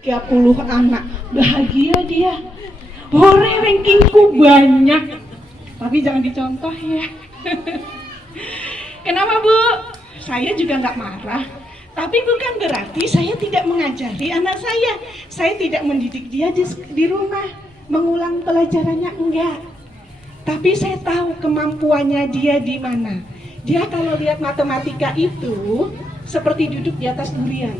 30 anak, bahagia dia. Hore, rankingku banyak, tapi jangan dicontoh ya. Kenapa Bu? Saya juga nggak marah, tapi bukan berarti saya tidak mengajari anak saya. Saya tidak mendidik dia di rumah, mengulang pelajarannya, enggak. Tapi saya tahu kemampuannya dia di mana. Dia kalau lihat matematika itu seperti duduk di atas durian.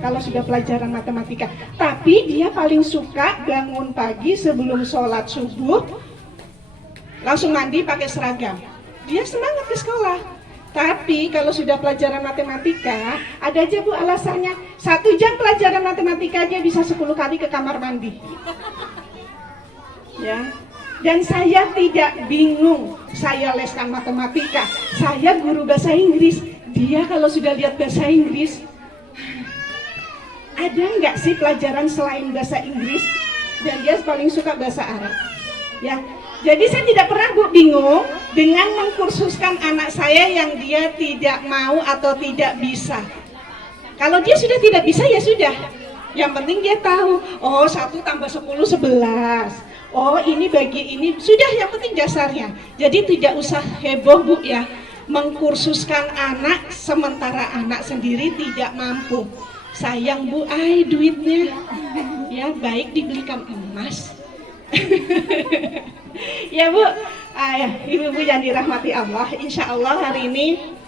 Kalau sudah pelajaran matematika, tapi dia paling suka bangun pagi sebelum sholat subuh, langsung mandi pakai seragam. Dia semangat ke sekolah. Tapi kalau sudah pelajaran matematika, ada aja Bu alasannya, 1 jam pelajaran matematika aja bisa 10 kali ke kamar mandi. Ya. Dan saya tidak bingung, saya leskan matematika, saya guru bahasa Inggris. Dia kalau sudah lihat bahasa Inggris, ada nggak sih pelajaran selain bahasa Inggris? Dan dia paling suka bahasa Arab. Ya, jadi saya tidak pernah Bu bingung dengan mengkursuskan anak saya yang dia tidak mau atau tidak bisa. Kalau dia sudah tidak bisa ya sudah. Yang penting dia tahu, oh 1 tambah 10 11. Oh ini bagi ini, sudah yang penting dasarnya. Jadi tidak usah heboh Bu ya, mengkursuskan anak sementara anak sendiri tidak mampu. Sayang Bu, duitnya. Ya baik dibelikan emas. Ya Bu, Ibu-ibu yang dirahmati Allah, insya Allah hari ini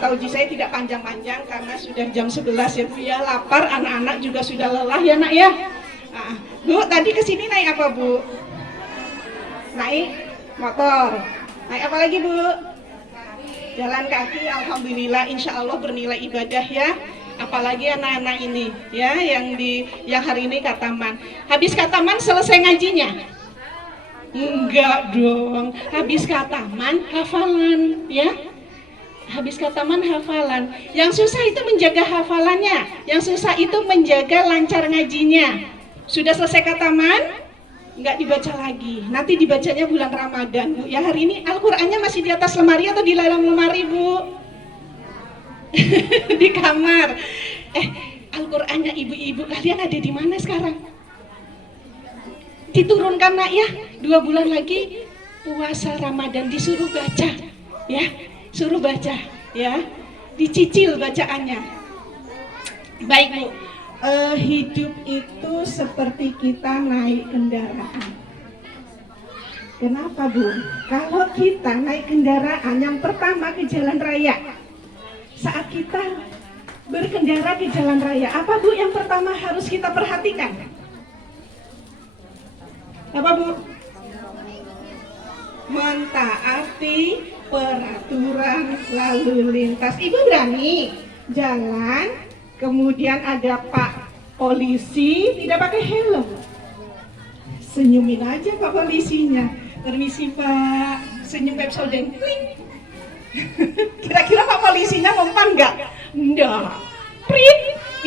tauji saya tidak panjang-panjang karena sudah jam 11 ya Bu ya, lapar, anak-anak juga sudah lelah ya Nak ya. Bu, tadi kesini naik apa Bu? Naik motor. Naik apa lagi Bu? Jalan kaki, alhamdulillah, insya Allah bernilai ibadah ya. Apalagi anak-anak ini ya, yang hari ini kataman. Habis kataman selesai ngajinya? Enggak dong. Habis kataman hafalan ya. Habis kataman hafalan. Yang susah itu menjaga hafalannya, yang susah itu menjaga lancar ngajinya. Sudah selesai kataman, nggak dibaca lagi. Nanti dibacanya bulan Ramadan Bu. Ya hari ini Al-Qur'annya masih di atas lemari atau di dalam lemari Bu? Di kamar. Al-Qur'annya ibu-ibu kalian ada di mana sekarang? Diturunkan Nak ya. 2 bulan lagi puasa Ramadan, disuruh baca ya. Suruh baca ya. Dicicil bacaannya. Baik Bu. Hidup itu seperti kita naik kendaraan. Kenapa Bu? Kalau kita naik kendaraan, yang pertama ke jalan raya. Saat kita berkendara ke jalan raya, apa Bu yang pertama harus kita perhatikan? Apa Bu? Mentaati peraturan lalu lintas. Ibu berani jalan, kemudian ada Pak polisi tidak pakai helm, senyumin aja Pak polisinya, permisi Pak, senyum Pepsodent, kling. Kira-kira Pak polisinya mempan nggak? Enggak, prit,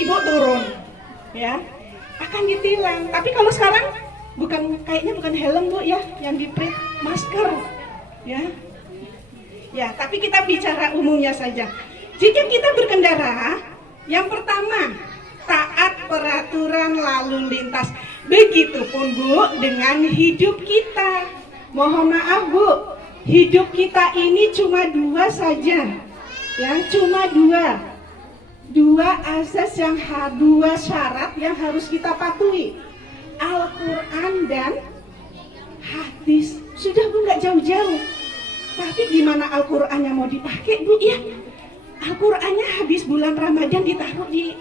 ibu turun, ya, akan ditilang. Tapi kalau sekarang kayaknya bukan helm Bu ya, yang di print masker, ya. Ya, tapi kita bicara umumnya saja. Jika kita berkendara, yang pertama, taat peraturan lalu lintas. Begitupun Bu dengan hidup kita. Mohon maaf Bu, hidup kita ini cuma 2 saja. Ya, cuma 2. 2 asas yang 2 syarat yang harus kita patuhi. Al-Qur'an dan hadis. Sudah Bu, nggak jauh-jauh. Tapi gimana Al-Qur'annya mau dipakai Bu ya? Al-Qur'annya habis bulan Ramadan ditaruh di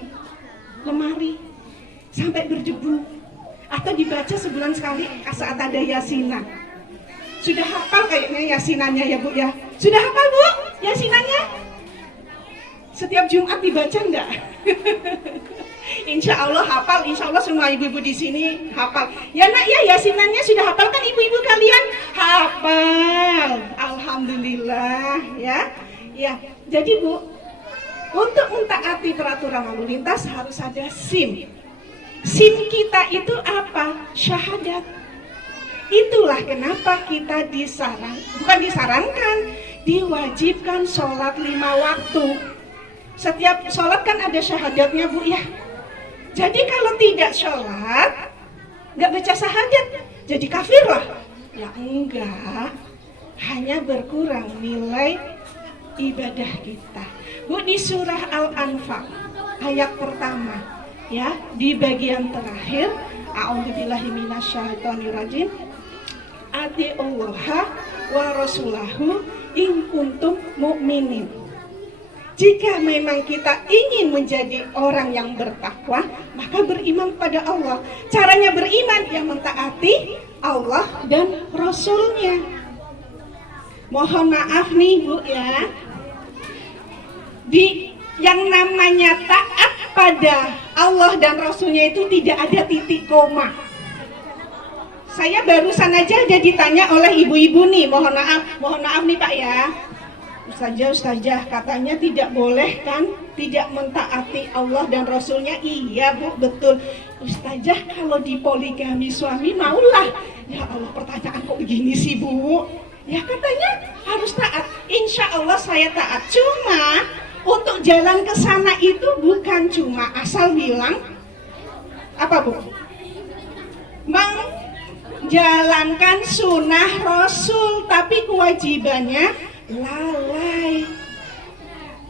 lemari sampai berdebu, atau dibaca sebulan sekali saat ada yasinan. Sudah hafal kayaknya yasinannya ya Bu ya? Sudah hafal Bu yasinannya? Setiap Jumat dibaca enggak? Insya Allah hafal, insya Allah semua ibu-ibu di sini hafal. Ya Nak ya, yasinannya sudah hafal kan ibu-ibu kalian? Hafal, alhamdulillah ya. Ya, jadi Bu, untuk mentaati peraturan lalu lintas harus ada SIM. SIM kita itu apa? Syahadat. Itulah kenapa kita disarankan, diwajibkan sholat 5 waktu. Setiap sholat kan ada syahadatnya Bu ya. Jadi kalau tidak sholat, nggak baca syahadat, jadi kafir lah. Ya enggak, hanya berkurang nilai ibadah kita. Bu, di surah Al-Anfal ayat pertama, ya, di bagian terakhir, a'udzubillahi minasyaitonirrajim, atiullaha wa rasulahu in kuntum mu'minin. Jika memang kita ingin menjadi orang yang bertakwa, maka beriman pada Allah. Caranya beriman, yang mentaati Allah dan Rasulnya. Mohon maaf nih Bu ya, di yang namanya taat pada Allah dan Rasulnya itu tidak ada titik koma. Saya barusan aja ada ditanya oleh ibu-ibu nih, mohon maaf nih Pak ya, Ustazah katanya tidak boleh kan, tidak mentaati Allah dan Rasulnya. Iya Bu, betul. Ustazah kalau di poligami suami maulah. Ya Allah, pertanyaan kok begini sih Bu? Ya katanya harus taat. Insya Allah saya taat. Cuma untuk jalan ke sana itu bukan cuma asal bilang apa Bu? Menjalankan sunnah Rasul, tapi kewajibannya lalai.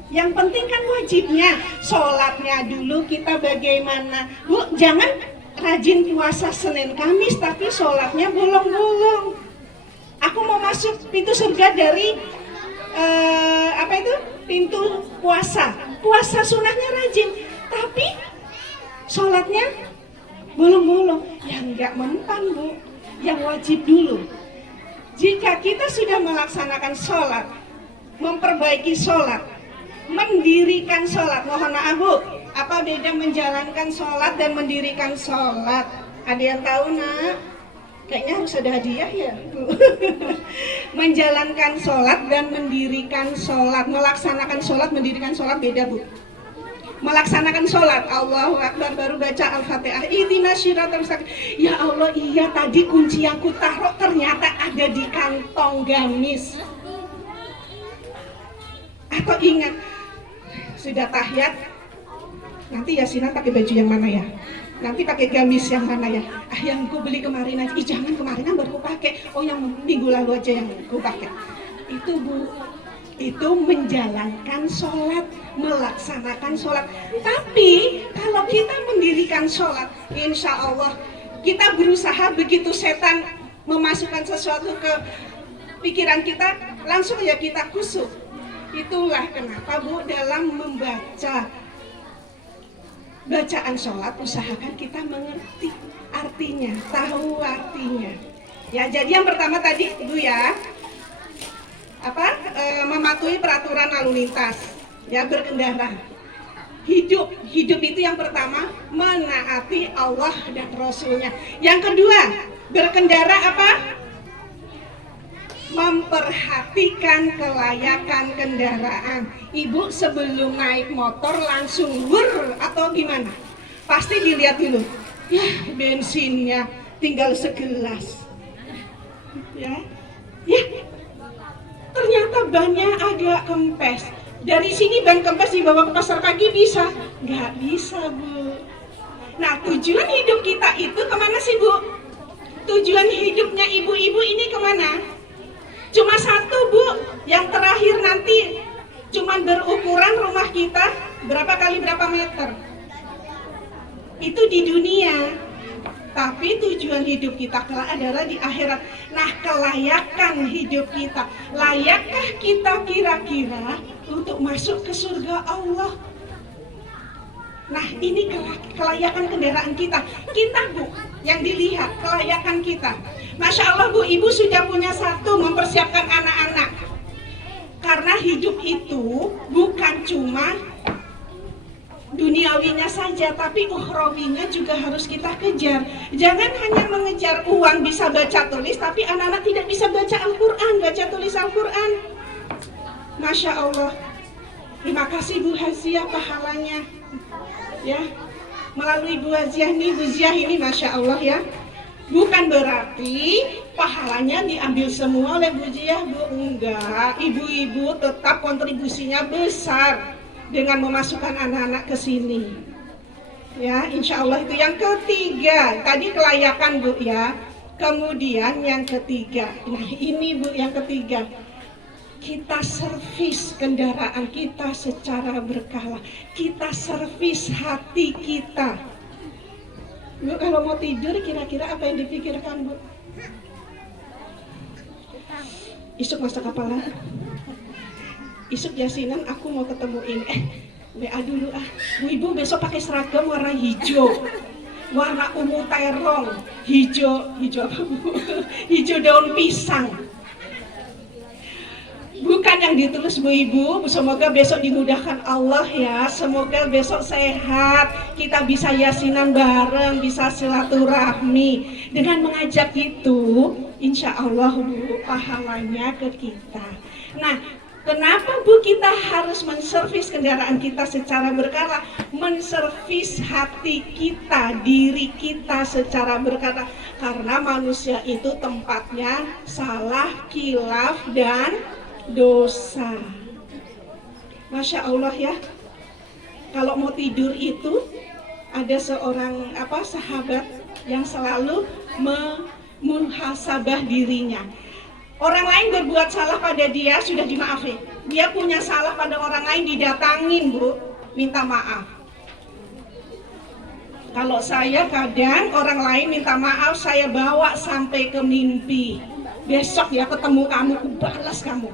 Yang penting kan wajibnya, sholatnya dulu kita bagaimana Bu, jangan rajin puasa Senin Kamis tapi sholatnya bolong-bolong. Aku mau masuk pintu surga dari pintu puasa sunnahnya rajin tapi sholatnya bolong-bolong. Ya enggak mempan Bu, yang wajib dulu. Jika kita sudah melaksanakan sholat, memperbaiki sholat, mendirikan sholat, mohon maaf Bu, apa beda menjalankan sholat dan mendirikan sholat? Ada yang tahu nak? Kayaknya harus ada hadiah ya Bu. Menjalankan sholat dan mendirikan sholat, melaksanakan sholat, mendirikan sholat beda Bu. Melaksanakan sholat, Allahu Akbar, baru baca Al-Fatihah, ihdinas siratal mustaqim. Ya Allah, iya tadi kunci yang ku taruh ternyata ada di kantong gamis. Atau ingat, sudah tahiyat, nanti yasinan pakai baju yang mana ya? Nanti pakai gamis yang mana ya? Yang ku beli kemarin aja. Jangan kemarin kan baru ku pakai. Oh, yang minggu lalu aja yang ku pakai. Itu Bu, itu menjalankan sholat, melaksanakan sholat. Tapi kalau kita mendirikan sholat, insya Allah kita berusaha, begitu setan memasukkan sesuatu ke pikiran kita, langsung ya kita kusuk. Itulah kenapa Bu, dalam membaca bacaan sholat, usahakan kita mengerti artinya, tahu artinya. Ya, jadi yang pertama tadi Bu ya, mematuhi peraturan lalu lintas, ya, berkendara. Hidup itu yang pertama, menaati Allah dan Rasulnya. Yang kedua, berkendara apa? Memperhatikan kelayakan kendaraan. Ibu sebelum naik motor langsung wur atau gimana? Pasti dilihat dulu. Ya, bensinnya tinggal segelas. Ya. Ternyata bannya agak kempes. Dari sini ban kempes dibawa ke pasar pagi bisa? Nggak bisa Bu. Nah, tujuan hidup kita itu kemana sih Bu? Tujuan hidupnya ibu-ibu ini kemana? Cuma satu Bu, yang terakhir nanti cuma berukuran rumah kita berapa kali berapa meter. Itu di dunia. Tapi tujuan hidup kita kelak adalah di akhirat. Nah, kelayakan hidup kita, layakkah kita kira-kira untuk masuk ke surga Allah? Nah, ini kelayakan kendaraan kita. Kita Bu, yang dilihat kelayakan kita. Masya Allah Bu, Ibu sudah punya satu, mempersiapkan anak-anak. Karena hidup itu bukan cuma duniawinya saja, tapi ukhrawinya juga harus kita kejar. Jangan hanya mengejar uang, bisa baca tulis, tapi anak-anak tidak bisa baca Al-Quran, baca tulis Al-Quran. Masya Allah. Terima kasih Bu Haziah pahalanya. Ya, melalui Bu Haziah ini, Masya Allah ya. Bukan berarti pahalanya diambil semua oleh Bu Haziah Bu, enggak. Ibu-ibu tetap kontribusinya besar dengan memasukkan anak-anak ke sini. Ya, insya Allah itu yang ketiga. Tadi kelayakan Bu ya. Kemudian yang ketiga. Nah ini Bu yang ketiga. Kita servis kendaraan kita secara berkala. Kita servis hati kita. Bu kalau mau tidur kira-kira apa yang dipikirkan Bu? Isuk masak kepala. Isuk yasinan aku mau ketemu ini. WA dulu ah. Bu Ibu besok pakai seragam warna hijau. Warna ungu terong. Hijau apa Bu? Hijau daun pisang. Bukan yang ditulis Bu Ibu. Semoga besok dimudahkan Allah ya. Semoga besok sehat. Kita bisa yasinan bareng, bisa silaturahmi. Dengan mengajak itu, insya Allah Bu, pahalanya ke kita. Nah, kenapa Bu kita harus menservis kendaraan kita secara berkala? Menservis hati kita, diri kita secara berkala. Karena manusia itu tempatnya salah, khilaf, dan dosa. Masya Allah ya. Kalau mau tidur itu ada seorang sahabat yang selalu memuhasabah dirinya. Orang lain berbuat salah pada dia sudah dimaafin. Dia punya salah pada orang lain didatangin Bu, minta maaf. Kalau saya kadang orang lain minta maaf saya bawa sampai ke mimpi. Besok ya ketemu kamu, aku balas kamu.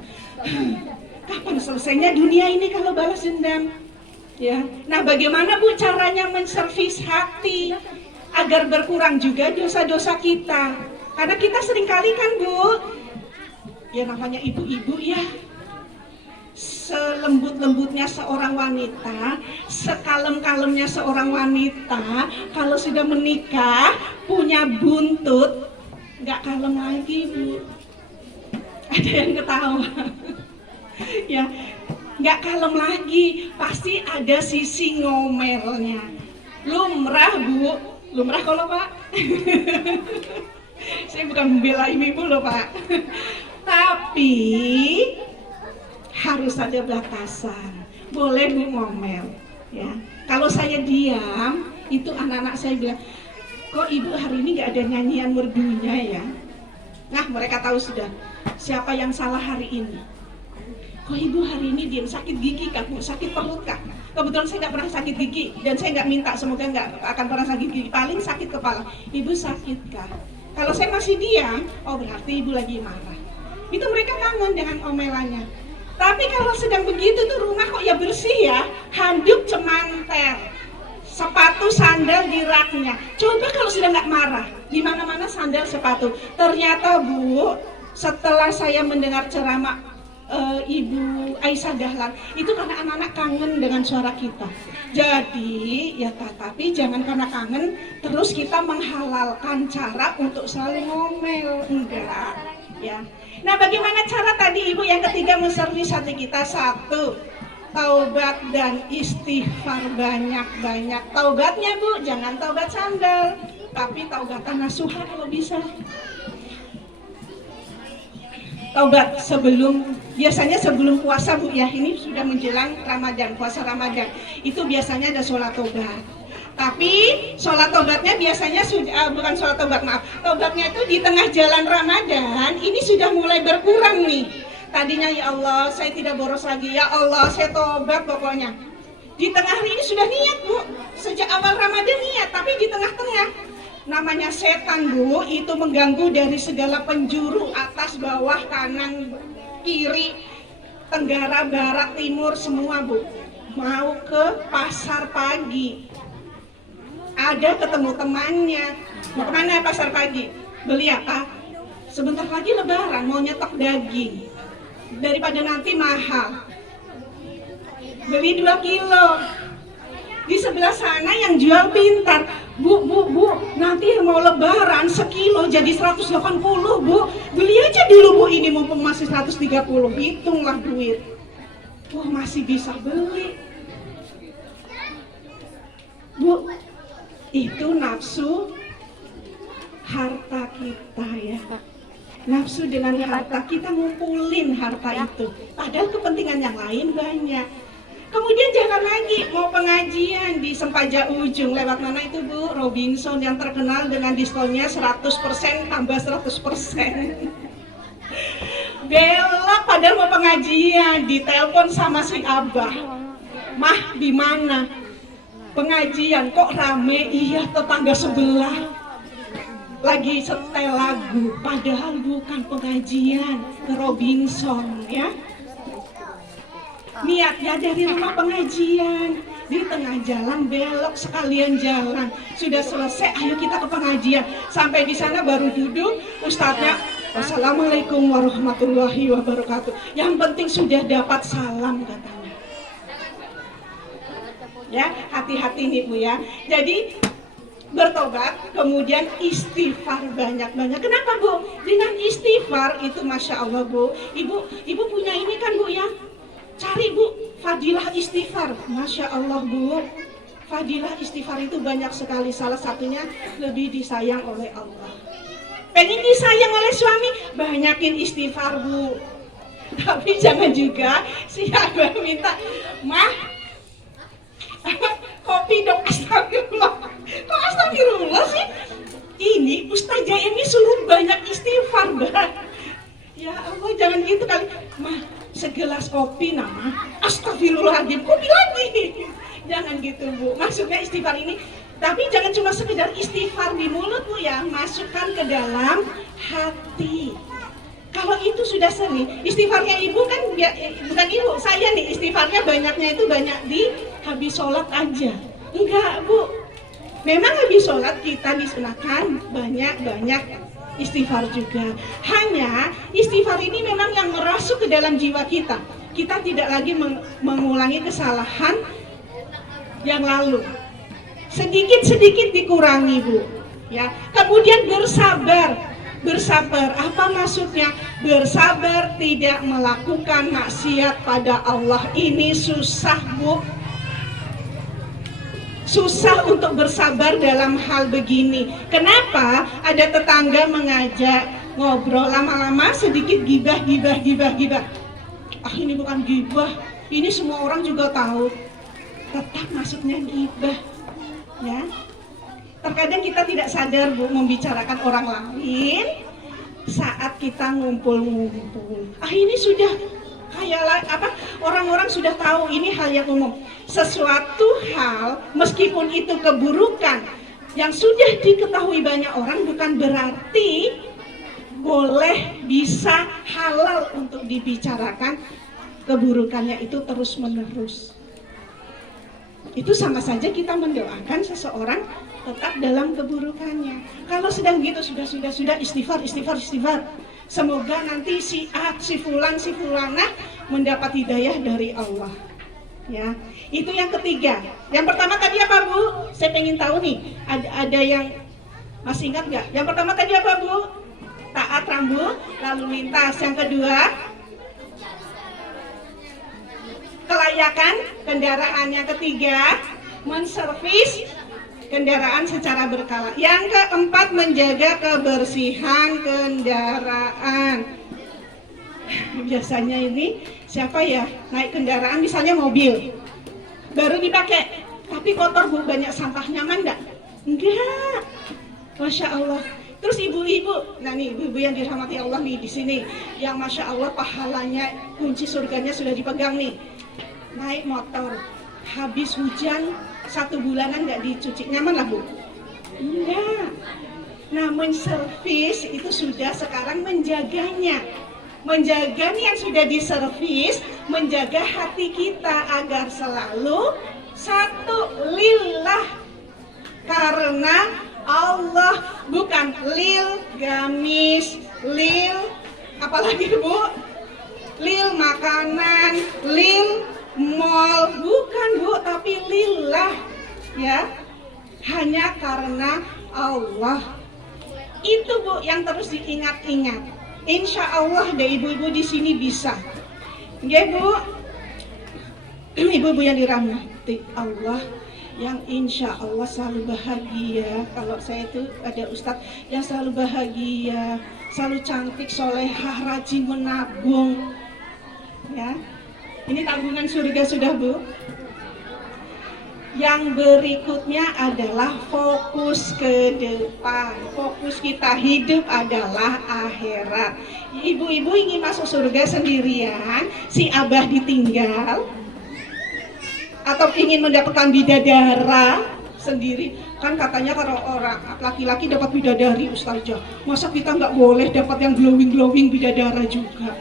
Kapan selesainya dunia ini kalau balas dendam? Ya. Nah, bagaimana Bu caranya menservis hati agar berkurang juga dosa-dosa kita? Karena kita seringkali kan Bu, ya namanya ibu-ibu ya, selembut-lembutnya seorang wanita, sekalem-kalemnya seorang wanita, kalau sudah menikah punya buntut nggak kalem lagi Bu. Ada yang ketawa ya, nggak kalem lagi, pasti ada sisi ngomelnya. Lumrah Bu, lumrah kalau Pak. Saya bukan membela ibu-ibu loh Pak. Tapi harus ada batasan. Boleh Bu ngomel ya. Kalau saya diam, itu anak-anak saya bilang, kok Ibu hari ini nggak ada nyanyian merdunya ya? Nah mereka tahu sudah siapa yang salah hari ini. Kok Ibu hari ini diam, sakit gigi kah Bu? Sakit perut kah? Kebetulan saya nggak pernah sakit gigi dan saya nggak minta, semoga nggak akan pernah sakit gigi. Paling sakit kepala. Ibu sakit kah? Kalau saya masih diam, oh berarti Ibu lagi marah. Itu mereka kangen dengan omelannya. Tapi kalau sedang begitu tuh rumah kok ya bersih ya, handuk cemanter, sepatu sandal di raknya. Coba kalau sudah nggak marah, di mana-mana sandal sepatu. Ternyata Bu, setelah saya mendengar ceramah Ibu Aisyah Dahlan, itu karena anak-anak kangen dengan suara kita. Jadi ya tapi jangan karena kangen terus kita menghalalkan cara untuk selalu ngomel, enggak ya. Nah bagaimana cara tadi Ibu yang ketiga menservis hati kita? Satu, taubat dan istighfar banyak-banyak. Taubatnya Bu, jangan taubat sandal, tapi taubatan nasuha kalau bisa. Taubat biasanya sebelum puasa Bu ya, ini sudah menjelang Ramadan, puasa Ramadan. Itu biasanya ada sholat taubat. Tapi sholat taubatnya biasanya bukan sholat taubat, maaf. Taubatnya itu di tengah jalan Ramadan, ini sudah mulai berkurang nih. Tadinya ya Allah, saya tidak boros lagi. Ya Allah, saya taubat pokoknya. Di tengah hari ini sudah niat Bu. Sejak awal Ramadan niat, tapi di tengah-tengah. Namanya setan Bu, itu mengganggu dari segala penjuru, atas, bawah, kanan, kiri, tenggara, barat, timur, semua Bu. Mau ke pasar pagi, ada ketemu temannya, mau kemana pasar pagi? Beli apa? Sebentar lagi lebaran, mau nyetok daging, daripada nanti mahal, beli 2 kilo. Di sebelah sana yang jual pintar, Bu, nanti mau lebaran sekilo jadi 180 Bu, beli aja dulu Bu, ini mumpung masih 130, hitunglah duit. Wah masih bisa beli Bu. Itu nafsu harta kita ya. Nafsu dengan harta, kita ngumpulin harta itu. Padahal kepentingan yang lain banyak. Kemudian jalan lagi, mau pengajian di Sempaja Ujung, lewat mana itu Bu? Robinson yang terkenal dengan diskonnya 100% tambah 100%. Belok padahal mau pengajian, ditelepon sama si Abah. Mah, di mana? Pengajian kok rame? Iya, tetangga sebelah lagi setel lagu, padahal bukan pengajian, ke Robinson ya. Niatnya dari rumah pengajian, di tengah jalan belok sekalian jalan. Sudah selesai, ayo kita ke pengajian. Sampai di sana baru duduk, ustadznya Assalamualaikum warahmatullahi wabarakatuh. Yang penting sudah dapat salam katanya. Ya, hati-hati nih Bu ya. Jadi bertobat, kemudian istighfar banyak-banyak. Kenapa Bu? Dengan istighfar itu Masya Allah Bu. Ibu punya ini kan Bu ya. Cari Bu, fadilah istighfar. Masya Allah Bu, fadilah istighfar itu banyak sekali. Salah satunya lebih disayang oleh Allah. Pengen disayang oleh suami, banyakin istighfar Bu. Tapi jangan juga si Abah minta, Mah, kopi dong, astagfirullah. Kok astagfirullah sih? Ini Ustazah ini suruh banyak istighfar Mbak. Ya Allah, jangan gitu kali. Mah, segelas kopi nama astagfirullahaladzim, kopi lagi. Jangan gitu Bu, maksudnya istighfar ini. Tapi jangan cuma sekedar istighfar di mulut Bu ya, masukkan ke dalam hati. Kalau itu sudah sering, istighfarnya ibu kan, bukan ibu, saya nih istighfarnya banyaknya itu banyak di habis sholat aja. Enggak Bu, memang habis sholat kita disunahkan banyak-banyak istighfar juga. Hanya istighfar ini memang yang merasuk ke dalam jiwa kita. Kita tidak lagi mengulangi kesalahan yang lalu. Sedikit-sedikit dikurangi Bu. Ya. Kemudian bersabar. Bersabar, apa maksudnya? Bersabar tidak melakukan maksiat pada Allah. Ini susah Bu. Susah untuk bersabar dalam hal begini. Kenapa? Ada tetangga mengajak ngobrol, lama-lama sedikit gibah. Ah, ini bukan gibah, ini semua orang juga tahu. Tetap maksudnya gibah, ya. Terkadang kita tidak sadar Bu, membicarakan orang lain saat kita ngumpul-ngumpul. Ah, ini sudah kayak apa? Orang-orang sudah tahu, ini hal yang umum. Sesuatu hal meskipun itu keburukan yang sudah diketahui banyak orang, bukan berarti boleh bisa halal untuk dibicarakan keburukannya itu terus-menerus. Itu sama saja kita mendoakan seseorang tetap dalam keburukannya. Kalau sedang gitu sudah istighfar. Semoga nanti si A, si fulan, si fulanah mendapat hidayah dari Allah. Ya, itu yang ketiga. Yang pertama tadi apa Bu? Saya pengen tahu nih. Ada yang masih ingat nggak? Yang pertama tadi apa Bu? Taat rambu lalu lintas. Yang kedua, kelayakan kendaraan. Yang ketiga, menservis kendaraan secara berkala. Yang keempat, menjaga kebersihan kendaraan. Biasanya ini siapa ya naik kendaraan, misalnya mobil baru dipakai tapi kotor Bu, banyak sampah, nyaman enggak? Enggak. Masya Allah. Terus ibu-ibu, nah nih ibu-ibu yang dirahmati Allah nih di sini, yang Masya Allah pahalanya kunci surganya sudah dipegang nih. Naik motor, habis hujan 1 bulanan nggak dicuci, nyaman lah Bu? Enggak. Nah, menservis itu sudah sekarang menjaganya. Menjaga nih yang sudah diservis, menjaga hati kita agar selalu satu, lillah, karena Allah, bukan lil gamis, lil apalagi Bu? Lil makanan, lil mall, bukan Bu, tapi lillah, ya, hanya karena Allah. Itu Bu yang terus diingat-ingat. Insya Allah deh ibu-ibu di sini bisa, ya Bu. Ibu-ibu yang dirahmati Allah, yang insya Allah selalu bahagia. Kalau saya itu ada ustadz yang selalu bahagia, selalu cantik, solehah, rajin menabung, ya. Ini tabungan surga sudah, Bu. Yang berikutnya adalah fokus ke depan. Fokus kita hidup adalah akhirat. Ibu-ibu ingin masuk surga sendirian, si abah ditinggal, atau ingin mendapatkan bidadara sendiri? Kan katanya kalau orang laki-laki dapat bidadari, Ustazah, masa kita nggak boleh dapat yang glowing-glowing bidadara juga?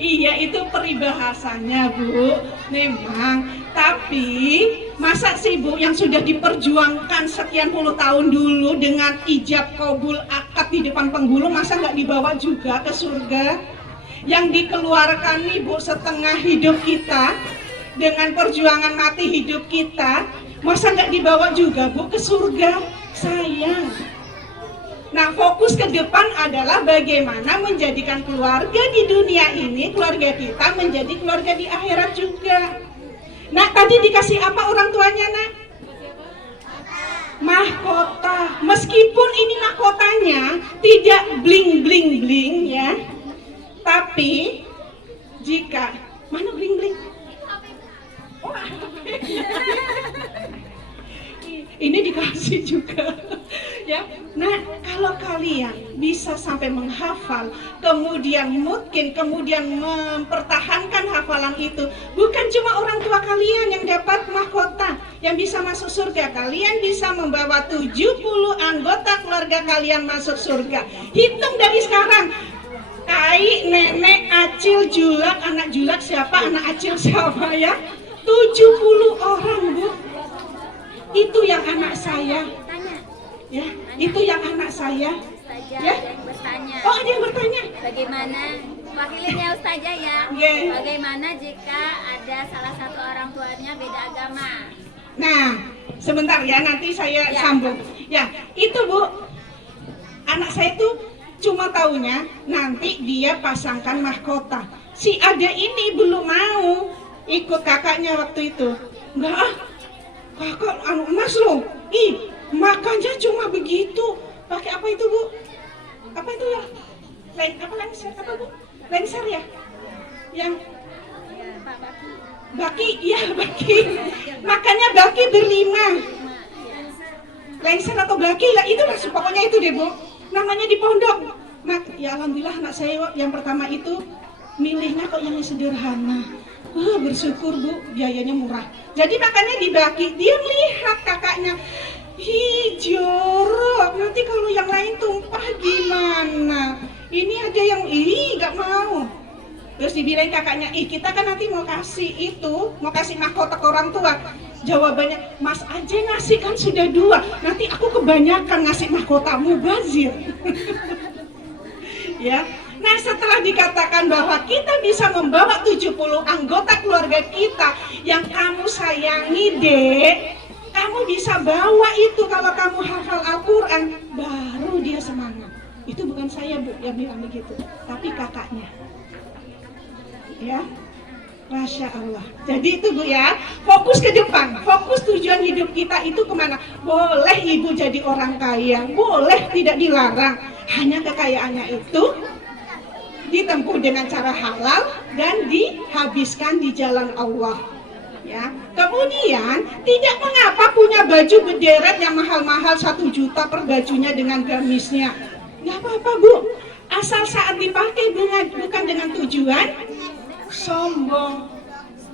Iya, itu peribahasanya, Bu. Memang, tapi masa sih, Bu, yang sudah diperjuangkan sekian puluh tahun dulu dengan ijab kabul akad di depan penghulu, masa nggak dibawa juga ke surga? Yang dikeluarkan nih, Bu, setengah hidup kita dengan perjuangan mati hidup kita, masa nggak dibawa juga, Bu, ke surga? Sayang. Nah, fokus ke depan adalah bagaimana menjadikan keluarga di dunia ini, keluarga kita menjadi keluarga di akhirat juga. Nah, tadi dikasih apa orang tuanya, Nak? Mahkota. Meskipun ini mahkotanya tidak bling-bling-bling ya, tapi jika mana bling-bling? Oh, ini dikasih juga ya. Nah, kalau kalian bisa sampai menghafal, kemudian mempertahankan hafalan itu, bukan cuma orang tua kalian yang dapat mahkota yang bisa masuk surga, kalian bisa membawa 70 anggota keluarga kalian masuk surga. Hitung dari sekarang. Kai, nenek, acil, julak, anak julak siapa, anak acil siapa ya? 70 orang, Bu. Itu yang anak saya. Ya, itu yang anak saya. Ustazah, Ya. ada yang bertanya. Oh, ada yang bertanya. Bagaimana, wakilnya Ustazah ya? Yeah. Bagaimana jika ada salah satu orang tuanya beda agama? Nah, sebentar ya, nanti saya Ya. sambung. Ya, itu, Bu. Anak saya tuh cuma taunya nanti dia pasangkan mahkota. Si Ade ini belum mau ikut kakaknya waktu itu. Enggak ah, kakak emas loh. Ih, makannya cuma begitu. Pakai apa itu, Bu? Apa itu ya? Lengser apa, Bu? Lengser ya? Yang Pak Baki. baki, iya baki. Makannya baki berlima. Lengser atau baki lah, itulah pokoknya itu deh, Bu. Namanya di pondok. Nah, ya alhamdulillah anak saya yang pertama itu milihnya kok yang sederhana. Bersyukur, Bu, biayanya murah. Jadi makannya dibagi. Dia melihat kakaknya, jorok, nanti kalau yang lain tumpah gimana? Ini ada yang, gak mau. Terus dibilang kakaknya, kita kan nanti mau kasih itu, mau kasih mahkota ke orang tua. Jawabannya, Mas aja ngasih kan sudah 2, nanti aku kebanyakan ngasih mahkota, mubazir. Ya. Nah, setelah dikatakan bahwa kita bisa membawa 70 anggota keluarga kita yang kamu sayangi, Dek, kamu bisa bawa itu kalau kamu hafal Al-Quran, baru dia semangat. Itu bukan saya, Bu, yang bilang begitu, tapi kakaknya. Ya, Masya Allah. Jadi itu, Bu, ya, fokus ke depan, fokus tujuan hidup kita itu kemana? Boleh ibu jadi orang kaya, boleh, tidak dilarang. Hanya kekayaannya itu ditempuh dengan cara halal dan dihabiskan di jalan Allah. Ya. Kemudian tidak mengapa punya baju berderet yang mahal-mahal 1 juta per bajunya dengan gamisnya. Nggak apa-apa, Bu. Asal saat dipakai bukan dengan tujuan sombong,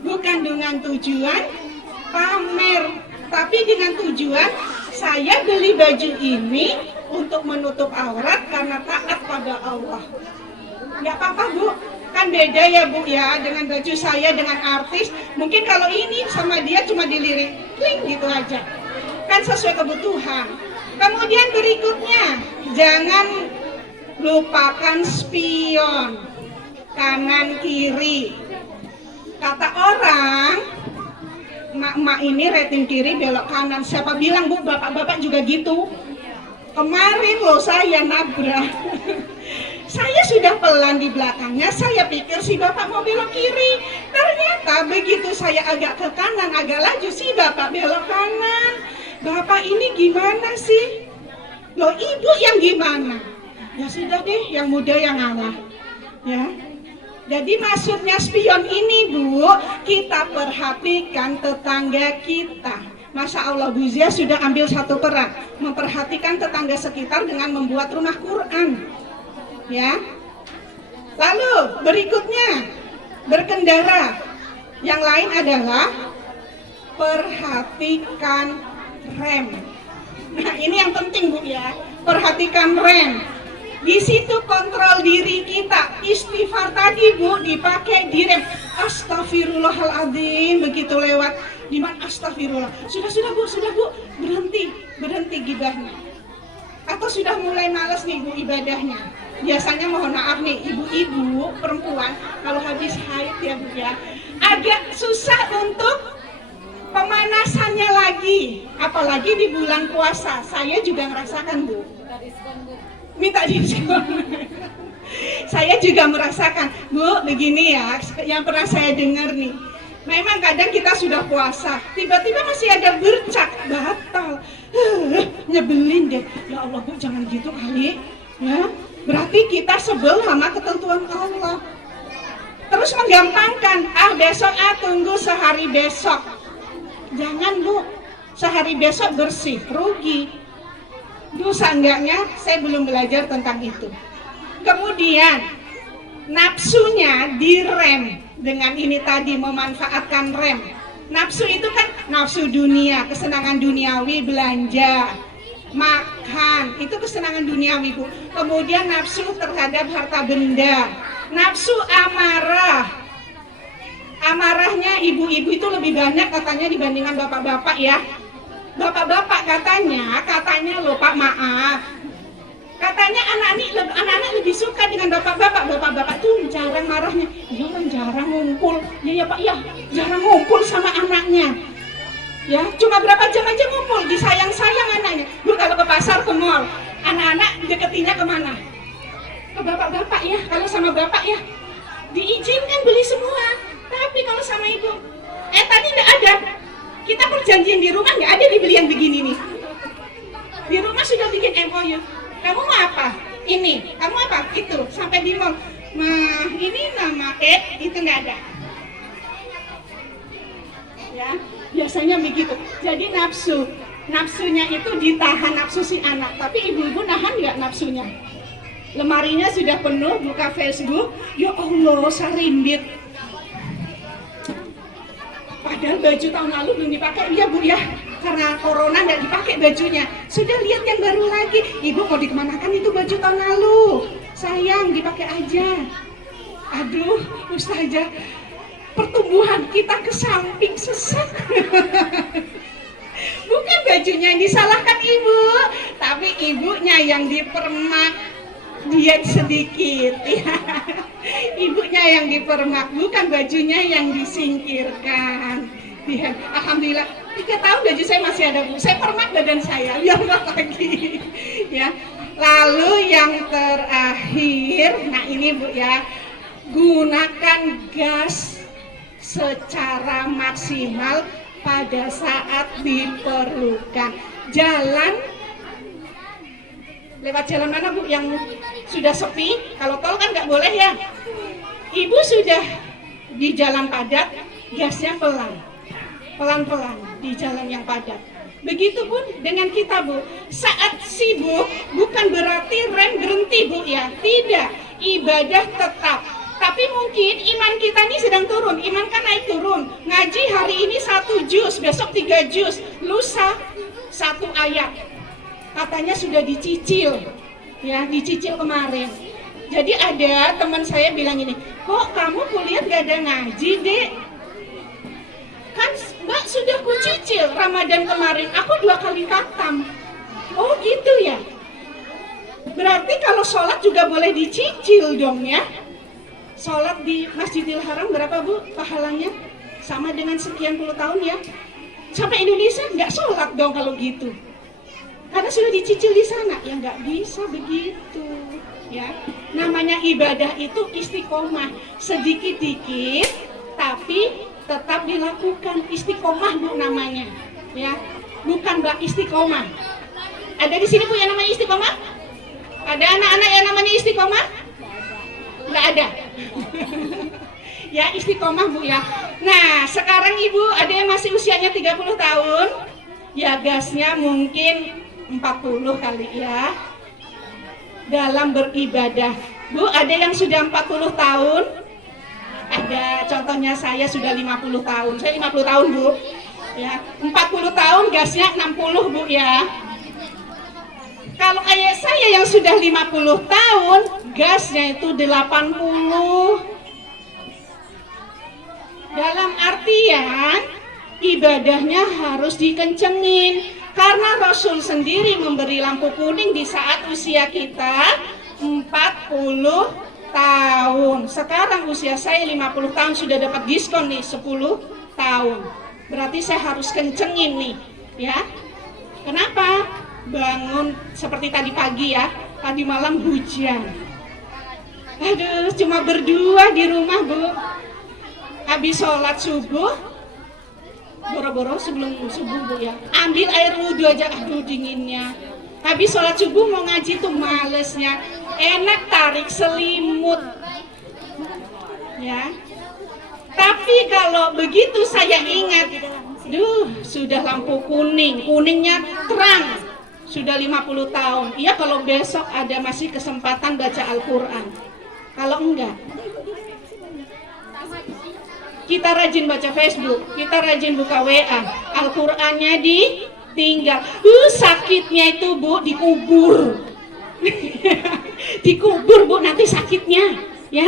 bukan dengan tujuan pamer, tapi dengan tujuan saya beli baju ini untuk menutup aurat karena taat pada Allah. Nggak apa-apa, Bu, kan beda ya, Bu, ya, dengan baju saya dengan artis. Mungkin kalau ini sama dia cuma dilirik, kling gitu aja, kan sesuai kebutuhan. Kemudian berikutnya, jangan lupakan spion kanan kiri. Kata orang, emak-emak ini rating kiri belok kanan. Siapa bilang, Bu, bapak-bapak juga gitu? Kemarin loh saya nabrak. Saya sudah pelan di belakangnya, saya pikir si bapak mau belok kiri. Ternyata begitu saya agak ke kanan, agak laju, si bapak belok kanan. Bapak ini gimana sih? Loh, ibu yang gimana? Ya sudah deh, yang muda yang ngalah. Ya. Jadi maksudnya spion ini Bu, kita perhatikan tetangga kita. Masya Allah, Bu Zia sudah ambil satu peran, memperhatikan tetangga sekitar dengan membuat rumah Quran. Ya. Lalu berikutnya, berkendara. Yang lain adalah perhatikan rem. Nah ini yang penting Bu ya, perhatikan rem. Di situ kontrol diri kita. Istighfar tadi Bu dipakai di rem. Astagfirullahaladzim, begitu lewat di mana astagfirullah. Sudah Bu, berhenti gibahnya. Atau sudah mulai malas nih Bu ibadahnya. Biasanya mohon maaf nih ibu-ibu perempuan kalau habis haid ya Bu ya, agak susah untuk pemanasannya lagi, apalagi di bulan puasa. Saya juga merasakan Bu. Minta diskon. Saya juga merasakan Bu, begini ya, yang pernah saya dengar nih. Memang kadang kita sudah puasa, tiba-tiba masih ada bercak batal. Nyebelin deh. Ya Allah Bu, jangan gitu kali. Ya, berarti kita sebel sama ketentuan Allah. Terus menggampangkan, besok tunggu sehari besok. Jangan Bu, sehari besok bersih, rugi. Dosa enggaknya saya belum belajar tentang itu. Kemudian nafsunya direm dengan ini tadi, memanfaatkan rem. Nafsu itu kan nafsu dunia, kesenangan duniawi, belanja, makan, itu kesenangan duniawi Bu. Kemudian nafsu terhadap harta benda, nafsu amarah. Amarahnya ibu-ibu itu lebih banyak katanya dibandingkan bapak-bapak ya. Bapak-bapak katanya loh Pak, maaf. Katanya anak-anak lebih suka dengan bapak-bapak tuh jarang marahnya. Iya kan jarang ngumpul. Ya Pak ya, jarang ngumpul sama anaknya. Ya, cuma berapa jam aja ngumpul, disayang-sayang anaknya. Bu kalau ke pasar, ke mall, anak-anak deketinnya kemana? Ke bapak-bapak ya, kalau sama bapak ya diizinkan beli semua. Tapi kalau sama ibu, tadi nggak ada. Kita perjanjian di rumah nggak ada dibeli yang begini nih. Di rumah sudah bikin MOU. Kamu mau apa? Ini. Kamu apa? Itu. Sampai di mall. Nah, ini nama itu nggak ada. Ya, biasanya begitu. Jadi nafsunya itu ditahan, nafsu si anak. Tapi ibu-ibu nahan nggak nafsunya? Lemarinya sudah penuh, buka Facebook. Ya Allah, sarimbit. Padahal baju tahun lalu belum dipakai, iya Bu ya, karena corona nggak dipakai bajunya. Sudah lihat yang baru lagi, Ibu mau dikemanakan itu baju tahun lalu? Sayang, dipakai aja. Aduh, Ustazah, pertumbuhan kita ke samping sesat. Bukan bajunya yang disalahkan Ibu, tapi ibunya yang dipermak, diet sedikit ya. Ibunya yang dipermak, bukan bajunya yang disingkirkan ya. Alhamdulillah 3 tahun baju saya masih ada Bu, saya permak badan saya biar nggak lagi ya. Lalu yang terakhir, nah ini Bu ya, gunakan gas secara maksimal pada saat diperlukan. Lewat jalan mana Bu yang sudah sepi? Kalau tol kan nggak boleh ya. Ibu sudah di jalan padat, gasnya pelan-pelan di jalan yang padat. Begitupun dengan kita Bu. Saat sibuk bukan berarti rem berhenti Bu ya. Tidak, ibadah tetap. Tapi mungkin iman kita ini sedang turun. Iman kan naik turun. Ngaji hari ini 1 juz, besok 3 juz, lusa 1 ayat. Katanya sudah dicicil, ya dicicil kemarin. Jadi ada teman saya bilang ini, kok kamu kuliah gak ada ngaji Dek? Kan Mbak sudah kucicil Ramadan kemarin, aku 2 kali khatam. Oh gitu ya? Berarti kalau sholat juga boleh dicicil dong ya? Sholat di Masjidil Haram berapa Bu pahalanya? Sama dengan sekian puluh tahun ya? Sampai Indonesia nggak sholat dong kalau gitu. Karena sudah dicicil di sana, ya nggak bisa begitu, ya. Namanya ibadah itu istiqomah, sedikit-dikit, tapi tetap dilakukan. Istiqomah Bu namanya, ya. Bukan Mbak istiqomah. Ada di sini Bu yang namanya istiqomah? Ada anak-anak yang namanya istiqomah? nggak ada. Ya, istiqomah Bu ya. Nah, sekarang Ibu ada yang masih usianya 30 tahun, ya gasnya mungkin 40 kali ya, dalam beribadah. Bu, ada yang sudah 40 tahun? Ada, contohnya saya sudah 50 tahun. Saya 50 tahun Bu. Ya, 40 tahun gasnya 60 Bu ya. Kalau kayak saya yang sudah 50 tahun, gasnya itu 80. Dalam artian ibadahnya harus dikencengin, karena Rasul sendiri memberi lampu kuning di saat usia kita 40 tahun. Sekarang usia saya 50 tahun, sudah dapat diskon nih 10 tahun. Berarti saya harus kencengin nih ya. Kenapa? Bangun seperti tadi pagi ya, tadi malam hujan. Aduh, cuma berdua di rumah Bu. Habis sholat subuh, boro-boro sebelum subuh Bu ya, ambil air wudhu aja, aduh dinginnya. Habis sholat subuh mau ngaji tuh malesnya, enak tarik selimut ya. Tapi kalau begitu saya ingat, sudah lampu kuning, kuningnya terang, sudah 50 tahun. Iya, kalau besok ada masih kesempatan baca Al-Quran. Kalau enggak, kita rajin baca Facebook, kita rajin buka WA, Al-Qurannya ditinggal. Sakitnya itu Bu, dikubur. Dikubur Bu, nanti sakitnya ya.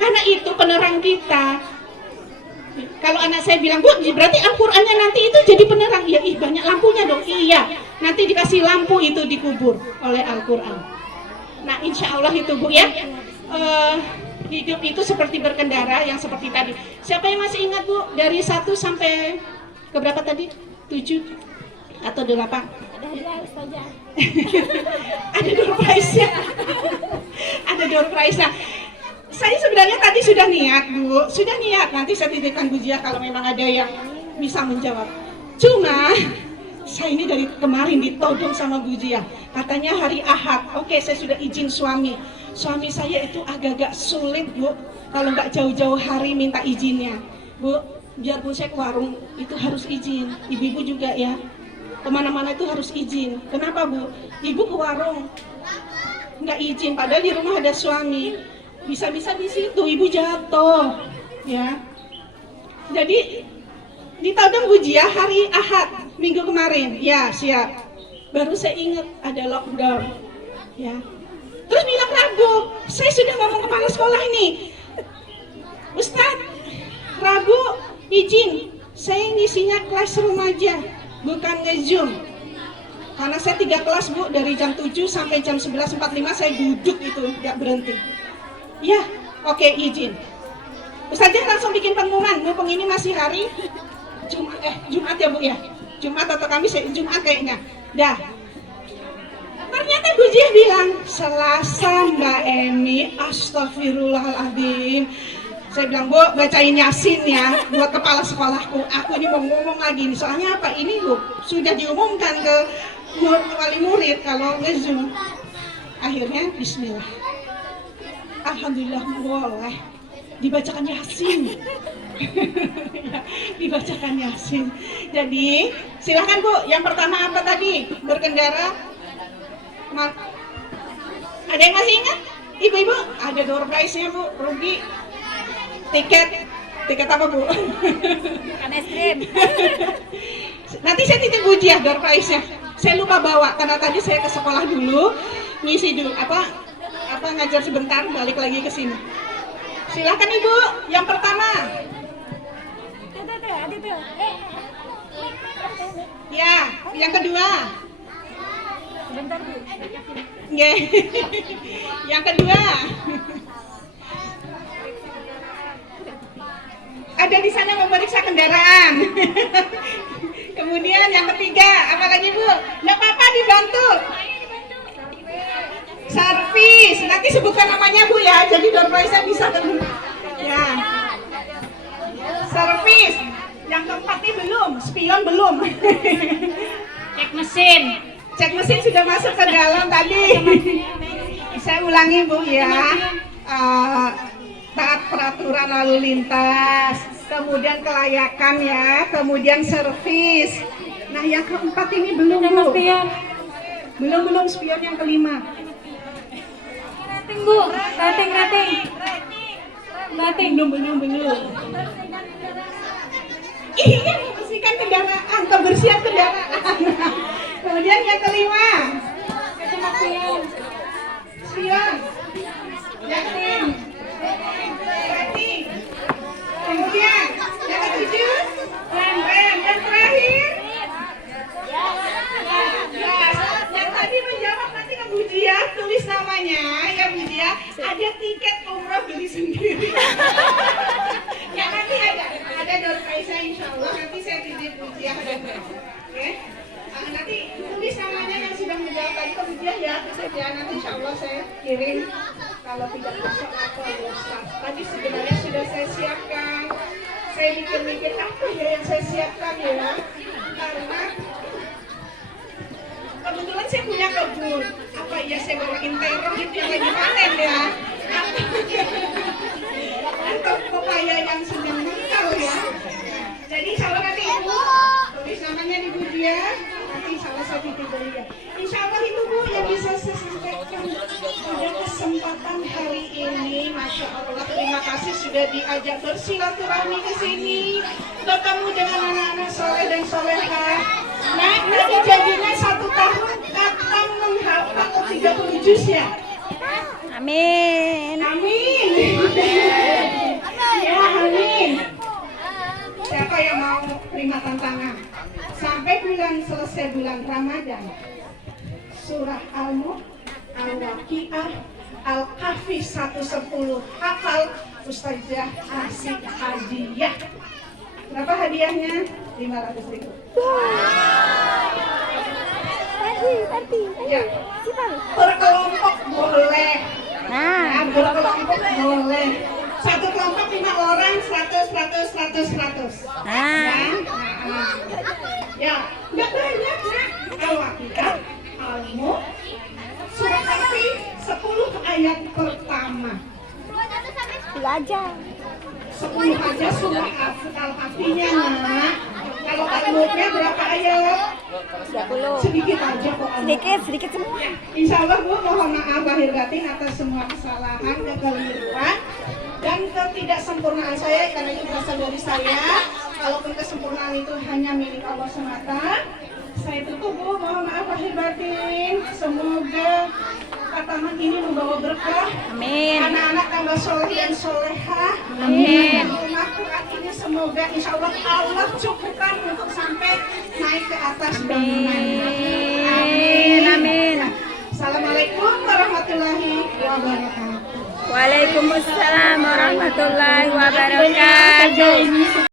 Karena itu penerang kita. Kalau anak saya bilang, Bu, berarti Al-Qurannya nanti itu jadi penerang. Ya, banyak lampunya dong. Iya, nanti dikasih lampu itu dikubur oleh Al-Quran. Nah, insya Allah itu Bu ya. Hidup itu seperti berkendara, yang seperti tadi. Siapa yang masih ingat Bu, dari 1 sampai ke berapa tadi? 7 atau 8? Ada door prize-nya. Ada door prize-nya. Saya sebenarnya tadi sudah niat Bu, sudah niat nanti saya titipkan Bu Jia kalau memang ada yang bisa menjawab. Cuma saya ini dari kemarin ditodong sama Bu Jia, katanya hari Ahad. Oke, saya sudah izin suami saya itu agak-agak sulit Bu, kalau nggak jauh-jauh hari minta izinnya Bu. Biarpun saya ke warung itu harus izin, ibu-ibu juga ya, kemana-mana itu harus izin. Kenapa Bu? Ibu ke warung nggak izin, padahal di rumah ada suami, bisa-bisa di situ ibu jatuh ya. Jadi ditodong Bu Jia hari Ahad minggu kemarin, ya siap. Baru saya ingat ada lockdown ya. Terus bilang Rabu, saya sudah ngomong kepala sekolah ini, Ustadz, Rabu izin, saya ngisinya classroom aja, bukan nge-zoom. Karena saya 3 kelas Bu, dari jam 7 sampai jam 11.45 saya duduk itu, gak berhenti. Ya, oke, izin. Ustazah langsung bikin pengumuman, mumpung ini masih hari Jumat ya Bu ya, Jumat atau Kamis ya, Jumat kayaknya. Dah. Ternyata Bu Jia bilang, Selasa Mbak Emi, astagfirullahaladzim. Saya bilang, Bu, bacain Yasin ya buat kepala sekolahku. Aku ini mau ngomong lagi nih, soalnya apa? Ini Bu, sudah diumumkan ke wali murid kalau nge-zoom. Akhirnya bismillah. Alhamdulillah boleh dibacakan Yasin. Dibacakan Yasin. Jadi, silahkan Bu, yang pertama apa tadi? Berkendara. Ada yang masih ingat? Ibu-ibu, ada door prize-nya Bu, rugi. Tiket apa Bu? Makan es krim. Nanti saya titip Bu Jia door prize-nya. Saya lupa bawa karena tadi saya ke sekolah dulu, ngisi dulu apa ngajar sebentar, balik lagi ke sini. Silakan Ibu, yang pertama. Ya, yang kedua. Sebentar Bu. Nggih. Yang kedua. Ada di sana memeriksa kendaraan. Kemudian yang ketiga, apa lagi Bu? Nggak apa-apa, dibantu. Servis. Nanti sebutkan namanya Bu ya, jadi door prize-nya bisa ya. Servis. Yang keempat nih belum, spion belum. Cek mesin. Cek mesin sudah masuk ke dalam tadi. Saya ulangi Bu ya. taat peraturan lalu lintas, kemudian kelayakan ya, kemudian servis. Nah yang keempat ini belum Bu. Belum spion yang kelima. Rating Bu, rating. Belum. Iya, membersihkan kendaraan, kebersihan kendaraan. Kemudian yang kelima, spion. Yakin. Rating. Kemudian yang ketujuh, rem. Dan terakhir, yang tadi menjawab nanti ke Bu Dia, tulis namanya ya Bu Dia, ada tiket umroh beli sendiri. Ya nanti ada door prize insya Allah, nanti saya titip Bu Dia. Oke. Nanti tulis namanya yang sudah menjawab tadi ke Bu Dia ya, nanti insya Allah saya kirim kalau tidak masuk apa Ustaz. Tadi sebenarnya sudah saya siapkan. Saya mikir-mikir apa ya yang saya siapkan ya, karena kebetulan saya punya kebun. Apa ya saya bawain terong gitu yang lagi panen ya? Atau pepaya yang sedang mekar ya? Jadi kalau nanti Ibu tulis namanya di Bu Dia, nanti salah satu titip ya. Insya Allah itu Bu yang bisa saya sampaikan pada kesempatan hari ini. Masya Allah, terima kasih sudah diajak bersilaturahmi ke sini, bertemu dengan anak-anak soleh dan solehah. Nah, tadi janjinya 1 tahun akan menghafal 30 juz ya. Amin. Ya, amin. Siapa yang mau terima tantangan? Sampai selesai bulan Ramadan, surah Al-Mulk, Al-Waqiah, Al-Kahfi 110 hafal, Ustazah kasih hadiah. Berapa hadiahnya? 500.000. Ya. Berkelompok boleh. Nah, berkelompok boleh. Satu kelompok 5 orang, 100. Ya, nggak banyak Nak. Al-Waqiah, Al-Mulk, surah Kahfi 10 ayat pertama. Belajar. 10 aja surah Al-Kahfinya Nak. Kalau Al-Mulknya berapa ayat? 30. Sedikit aja kok. Sedikit semua. Insya Allah Bu mohon maaf lahir batin atas semua kesalahan, kekeliruan dan ketidaksempurnaan saya, karena itu berasal dari saya. Kalaupun kesempurnaan itu hanya milik Allah semata, saya tutup Bu, mohon maaf lahir batin. Semoga kataman ini membawa berkah. Amin. Anak-anak tambah soleh dan solehah. Amin. Rumah Quran ini semoga insya Allah cukupkan untuk sampai naik ke atas bangunan. Amin. Assalamualaikum warahmatullahi wabarakatuh. Waalaikumsalam warahmatullahi wabarakatuh.